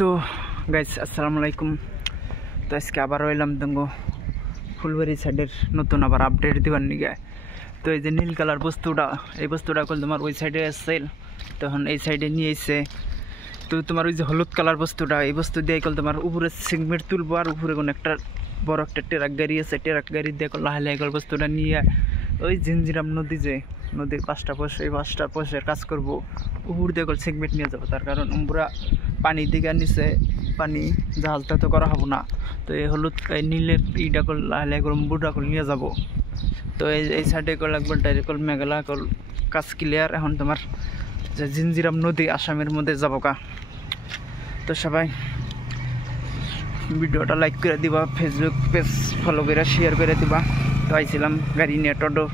তো গাইস আসসালামু আলাইকুম। তো আজকে আবার হইলাম তঙ্গো ফুলবাড়ি সাইডের নতুন আবার আপডেট দিবার নিগে। তো এই যে নীল কালার বস্তুটা, এই বস্তুটা কল তোমার ওই সাইডে আসছিল, তখন এই সাইডে নিয়ে এসে তো তোমার ওই যে হলুদ কালার বস্তুটা, এই বস্তু দিয়ে কল তোমার উপরে সিগমেন্ট তুলবো আর উপরে কোনো একটা বড় একটা ট্রাক গাড়ি আছে, ট্রাক গাড়ি দিয়ে কল লাহে লাহে কল বস্তুটা নিয়ে ওই জিঞ্জিরাম নদী, যে নদীর পাঁচটা পোষ, এই পাঁচটা পোষের কাজ করবো, উপর দিয়ে কল সিগমেন্ট নিয়ে যাবো। তার কারণ পুরা পানি দিকে নিচে পানি জাহাজটা তো করা হবো না। তো এই হলুদ এই নীলের ইটা কল লাহে লাহে করে বুড়া কল নিয়ে যাবো। তো এই সাইডে কল একবার ডাইরেক্ট কল মেঘালয় কল কাজ ক্লিয়ার। এখন তোমার যে জিঞ্জিরাম নদী আসামের মধ্যে যাবো কা। তো সবাই ভিডিওটা লাইক করে দিবা, ফেসবুক পেজ ফলো করে শেয়ার করে দিবা। তো আইছিলাম গাড়ি নিয়ে টোটো,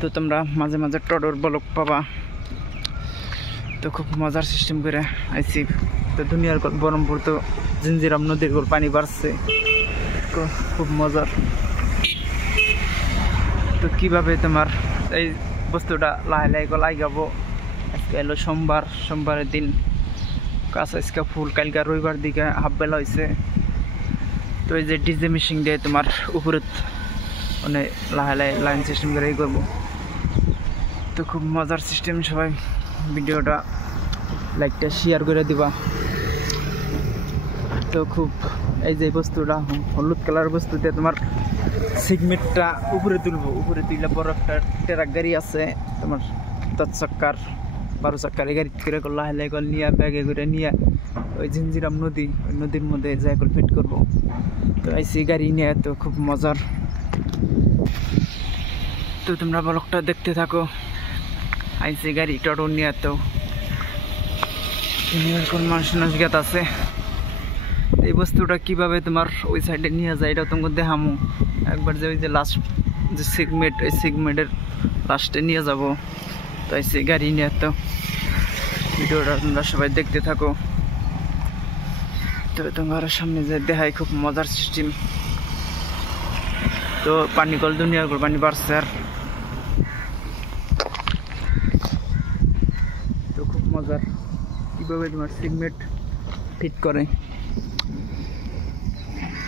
তো তোমরা মাঝে মাঝে টোটোর ব্লগ পাবা। তো খুব মজার সিস্টেম করে আইছি। তো দুনিয়ার বহরমপুর তো জিঞ্জিরাম নদীর গোল পানি বাড়ছে, তো খুব মজার। তো কীভাবে তোমার এই বস্তুটা লাহে লাহে গল আইগাবো। আজকে এলো সোমবার, সোমবারের দিন কাজ আজকে ফুল, কালকে রবিবার দিকে হাফ বেলা হয়েছে। তো এই যে ডিজে মেশিন দিয়ে তোমার উপরে মানে লাহে লাহে লাইন সিস্টেম করে এই করবো। তো খুব মজার সিস্টেম, সবাই ভিডিওটা লাইকটা শেয়ার করে দিবা। তো খুব এই যে বস্তুটা হলুদ কালার বস্তুতে তোমার সিগমেন্টটা উপরে তুলবো, উপরে তুললে বড় একটা ট্রাক গাড়ি আছে তোমার 10 চাক্কার 12 চাক্কার, এই গাড়ি করে লাহে লাহে করে নিয়ে ব্যাগে করে নিয়ে ওই জিঞ্জিরাম নদী, ওই নদীর মধ্যে যাই করে ফিট করবো। তো আইসি গাড়ি নিয়ে, তো খুব মজার। তো তোমরা ব্লগটা দেখতে থাকো। আইসি গাড়ি টোটো নিয়ে, তো এরকম মানুষ জ্ঞাত আছে। এই বস্তুটা কিভাবে তোমার ওই সাইডে নিয়ে যায় এটা তোমাকে দেখামু একবার। যে ওই যে লাস্ট যে সিগমেন্ট, ওই সিগমেন্টের লাস্টে নিয়ে যাব। তো আইসি গাড়ি নিয়ে, তো ভিডিওটা তোমরা সবাই দেখতে থাকো। তো তোমার সামনে যে দেখাই খুব মজার সিস্টেম। তো পানি কল দুনিয়ার কল পানি বাড়ছে আর তো খুব মজার কীভাবে তোমার সিগমেন্ট ফিট করে।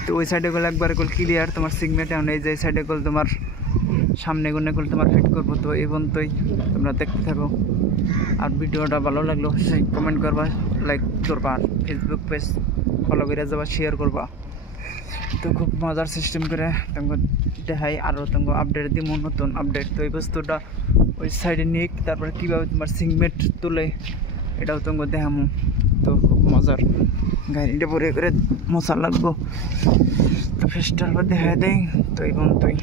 তো ওই সাইডে গেলে একবারে কল ক্লিয়ার তোমার সিগমেন্ট। এখন এই যে সাইডে গেল তোমার সামনে গুনে গেলে তোমার ফিট করবো। তো এই পর্যন্তই, তোমরা দেখতে থাকো। আর ভিডিওটা ভালো লাগলো অবশ্যই কমেন্ট করবা, লাইক করবা, আর ফেসবুক পেজ ফলো করে যাবা, শেয়ার করবা। তো খুব মজার সিস্টেম করে তোমাকে দেখাই, আরও তোমাকে আপডেট দিব, নতুন আপডেট। তো এই বস্তুটা ওই সাইডে নিয়ে তারপরে কীভাবে তোমার সিগমেন্ট তুলে এটাও তোমাকে দেখামো। তো খুব মজার, গাড়িটা পরে করে মশা লাগবো। তো ফেস্টার দেখা দেয়। তো এই পর্যন্তই।